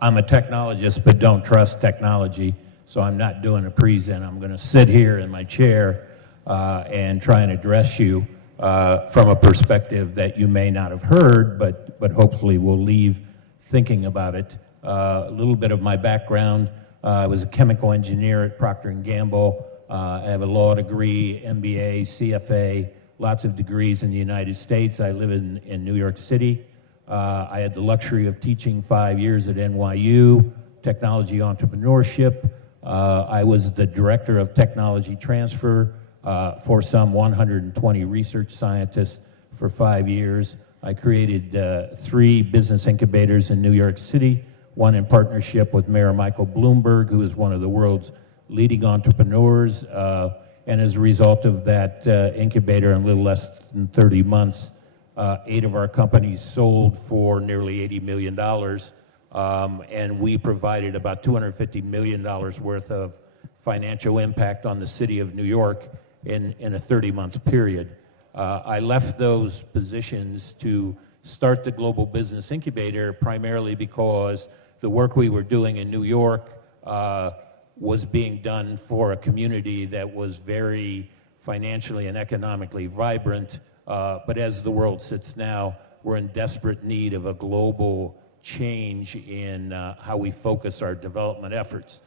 I'm a technologist, but don't trust technology, so I'm not doing a present. I'm going to sit here in my chair and try and address you from a perspective that you may not have heard, but hopefully will leave thinking about it. A little bit of my background: I was a chemical engineer at Procter & Gamble. I have a law degree, MBA, CFA, lots of degrees in the United States. I live in New York City. I had the luxury of teaching 5 years at NYU, technology entrepreneurship. I was the director of technology transfer for some 120 research scientists for 5 years. I created 3 business incubators in New York City, one in partnership with Mayor Michael Bloomberg, who is one of the world's leading entrepreneurs. And as a result of that incubator, in a little less than 30 months, 8 of our companies sold for nearly $80 million, and we provided about $250 million worth of financial impact on the city of New York in a 30-month period. I left those positions to start the Global Business Incubator primarily because the work we were doing in New York was being done for a community that was very financially and economically vibrant. But as the world sits now, we're in desperate need of a global change in how we focus our development efforts.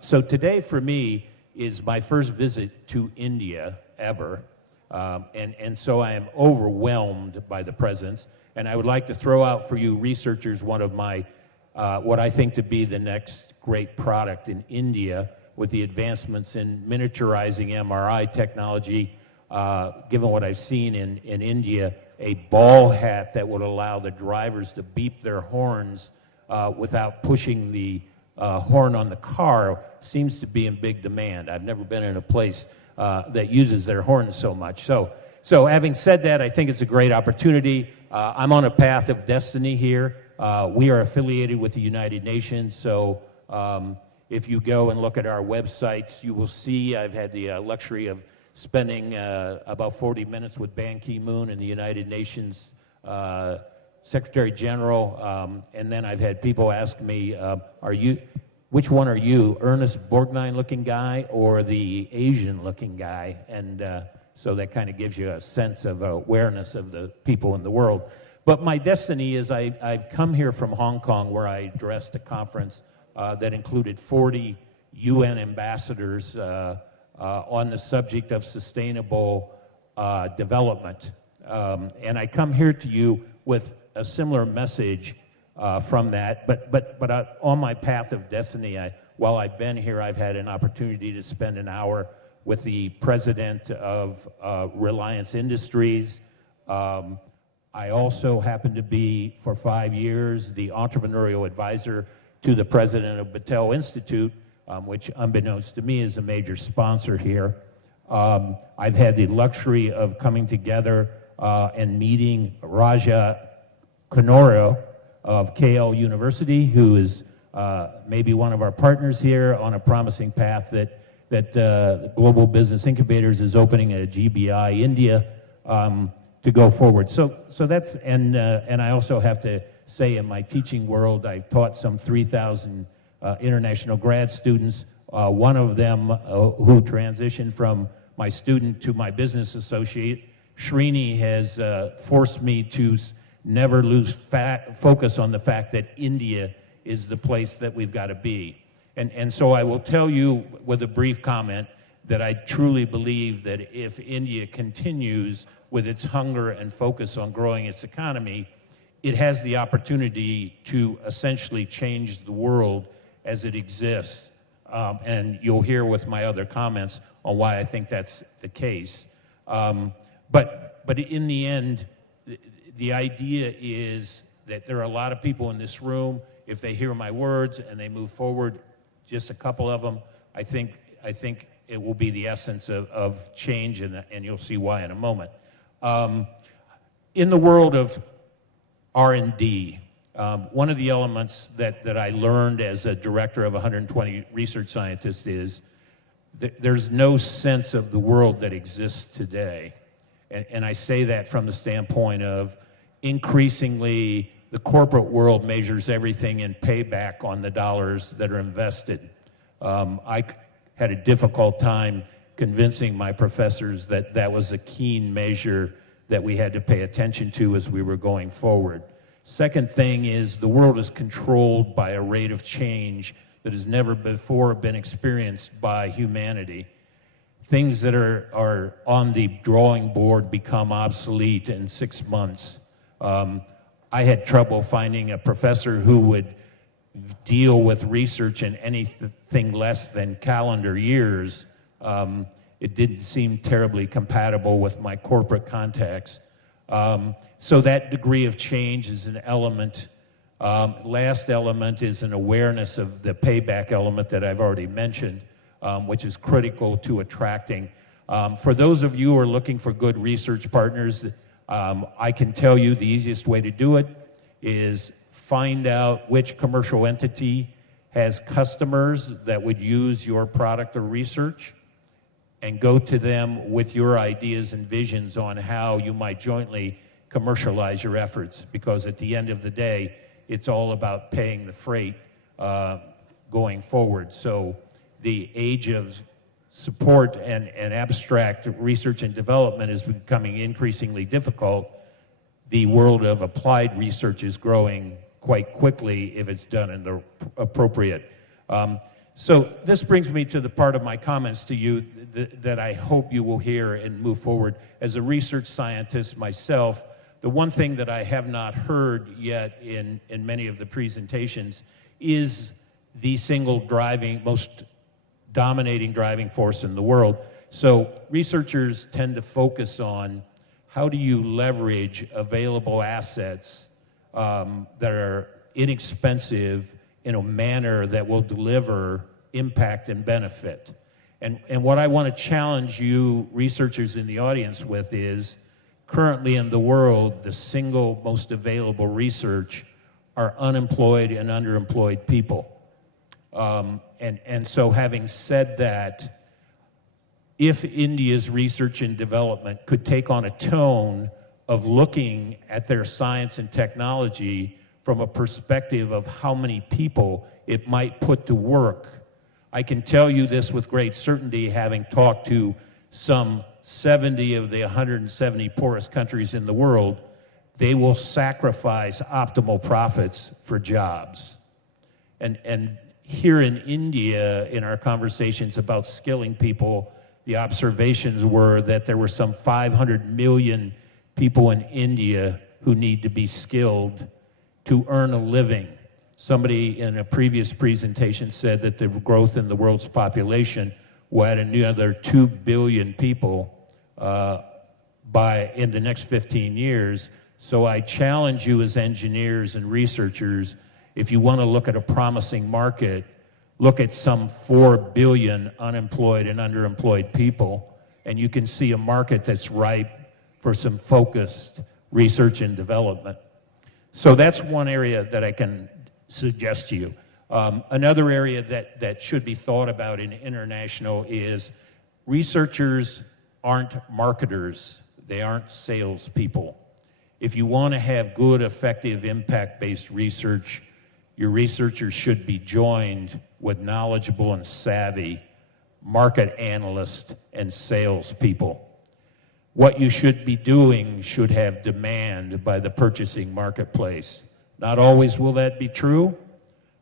So today for me is my first visit to India ever. And so I am overwhelmed by the presence. And I would like to throw out for you researchers one of my, what I think to be the next great product in India with the advancements in miniaturizing MRI technology. Given what I've seen in India, a ball hat that would allow the drivers to beep their horns without pushing the horn on the car seems to be in big demand. I've never been in a place that uses their horns so much. So having said that, I think it's a great opportunity. I'm on a path of destiny here. We are affiliated with the United Nations, so if you go and look at our websites, you will see I've had the luxury of spending about 40 minutes with Ban Ki-moon and the United Nations Secretary General, and then I've had people ask me, which one are you, Ernest Borgnine-looking guy or the Asian-looking guy? And so that kind of gives you a sense of awareness of the people in the world. But my destiny is I've come here from Hong Kong, where I addressed a conference that included 40 UN ambassadors on the subject of sustainable development. And I come here to you with a similar message from that, but on my path of destiny, while I've been here, I've had an opportunity to spend an hour with the president of Reliance Industries. I also happen to be, for 5 years, the entrepreneurial advisor to the president of Battelle Institute, which, unbeknownst to me, is a major sponsor here. I've had the luxury of coming together and meeting Raja Konorio of KL University, who is maybe one of our partners here on a promising path that Global Business Incubators is opening at GBI India to go forward. So that's, and I also have to say, in my teaching world, I've taught some 3,000 international grad students. One of them who transitioned from my student to my business associate, Srini, has forced me to never lose focus on the fact that India is the place that we've got to be. And so I will tell you with a brief comment that I truly believe that if India continues with its hunger and focus on growing its economy, it has the opportunity to essentially change the world as it exists. And you'll hear with my other comments on why I think that's the case. But in the end, the idea is that there are a lot of people in this room, if they hear my words and they move forward, just a couple of them, I think it will be the essence of change, and you'll see why in a moment. In the world of R&D, one of the elements that I learned as a director of 120 research scientists is that there's no sense of the world that exists today. And I say that from the standpoint of increasingly the corporate world measures everything in payback on the dollars that are invested. I had a difficult time convincing my professors that that was a keen measure that we had to pay attention to as we were going forward. Second thing is the world is controlled by a rate of change that has never before been experienced by humanity. Things that are on the drawing board become obsolete in 6 months. I had trouble finding a professor who would deal with research in anything less than calendar years. It didn't seem terribly compatible with my corporate contacts. So that degree of change is an element. Last element is an awareness of the payback element that I've already mentioned, which is critical to attracting. For those of you who are looking for good research partners, I can tell you the easiest way to do it is find out which commercial entity has customers that would use your product or research, and go to them with your ideas and visions on how you might jointly commercialize your efforts, because at the end of the day, it's all about paying the freight going forward. So the age of support and abstract research and development is becoming increasingly difficult. The world of applied research is growing quite quickly if it's done in the appropriate. So this brings me to the part of my comments to you that I hope you will hear and move forward. As a research scientist myself, the one thing that I have not heard yet in many of the presentations is the single most dominating driving force in the world. So researchers tend to focus on how do you leverage available assets that are inexpensive in a manner that will deliver impact and benefit. And what I want to challenge you researchers in the audience with is, currently in the world, the single most available research are unemployed and underemployed people. And so having said that, if India's research and development could take on a tone of looking at their science and technology from a perspective of how many people it might put to work, I can tell you this with great certainty, having talked to some 70 of the 170 poorest countries in the world, they will sacrifice optimal profits for jobs. And here in India, in our conversations about skilling people, the observations were that there were some 500 million people in India who need to be skilled to earn a living. Somebody in a previous presentation said that the growth in the world's population will add another 2 billion people in the next 15 years. So I challenge you as engineers and researchers, if you want to look at a promising market, look at some 4 billion unemployed and underemployed people, and you can see a market that's ripe for some focused research and development. So that's one area that I can suggest to you. Another area that should be thought about in international is researchers aren't marketers. They aren't salespeople. If you want to have good, effective, impact-based research, your researchers should be joined with knowledgeable and savvy market analysts and salespeople. What you should be doing should have demand by the purchasing marketplace. Not always will that be true,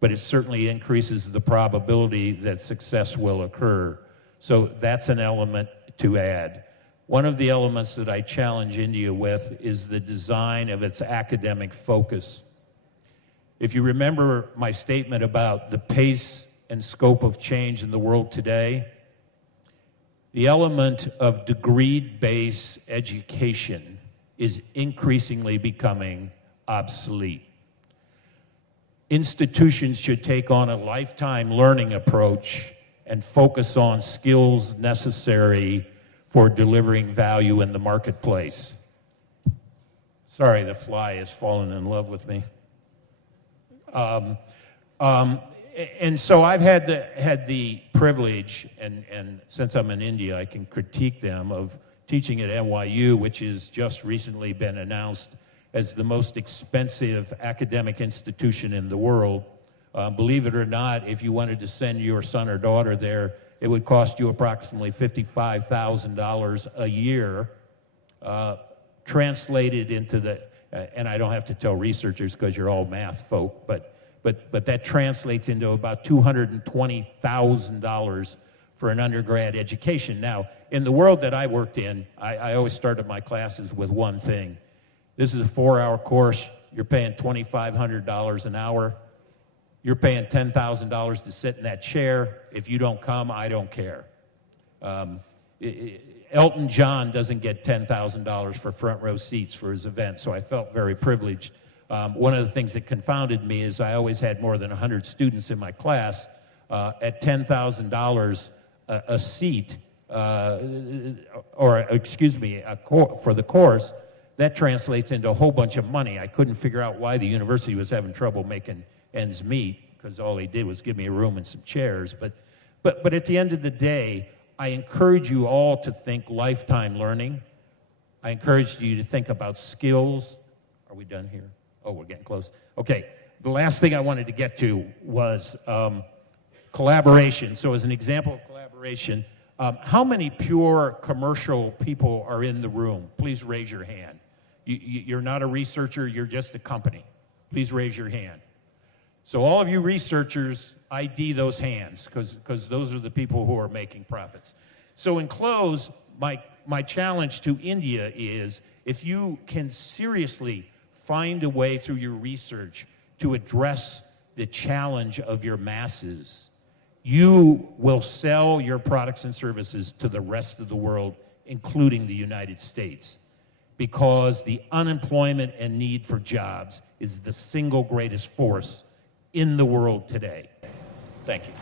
but it certainly increases the probability that success will occur. So that's an element to add. One of the elements that I challenge India with is the design of its academic focus. If you remember my statement about the pace and scope of change in the world today, the element of degree-based education is increasingly becoming obsolete. Institutions should take on a lifetime learning approach and focus on skills necessary for delivering value in the marketplace. Sorry, the fly has fallen in love with me. And so I've had the privilege, and since I'm in India, I can critique them, of teaching at NYU, which has just recently been announced as the most expensive academic institution in the world. Believe it or not, if you wanted to send your son or daughter there, it would cost you approximately $55,000 a year, translated into the, and I don't have to tell researchers because you're all math folk, but that translates into about $220,000 for an undergrad education. Now, in the world that I worked in, I always started my classes with one thing. This is a 4-hour course. You're paying $2,500 an hour. You're paying $10,000 to sit in that chair. If you don't come, I don't care. Elton John doesn't get $10,000 for front row seats for his event, so I felt very privileged. One of the things that confounded me is I always had more than 100 students in my class. At $10,000 a seat, for the course, that translates into a whole bunch of money. I couldn't figure out why the university was having trouble making ends meet, because all they did was give me a room and some chairs. But at the end of the day, I encourage you all to think lifetime learning. I encourage you to think about skills. Are we done here? Oh, we're getting close. Okay, the last thing I wanted to get to was collaboration. So as an example of collaboration, how many pure commercial people are in the room? Please raise your hand. You're not a researcher, you're just a company. Please raise your hand. So all of you researchers, ID those hands, because those are the people who are making profits. So in close, my challenge to India is, if you can seriously find a way through your research to address the challenge of your masses, you will sell your products and services to the rest of the world, including the United States, because the unemployment and need for jobs is the single greatest force in the world today. Thank you.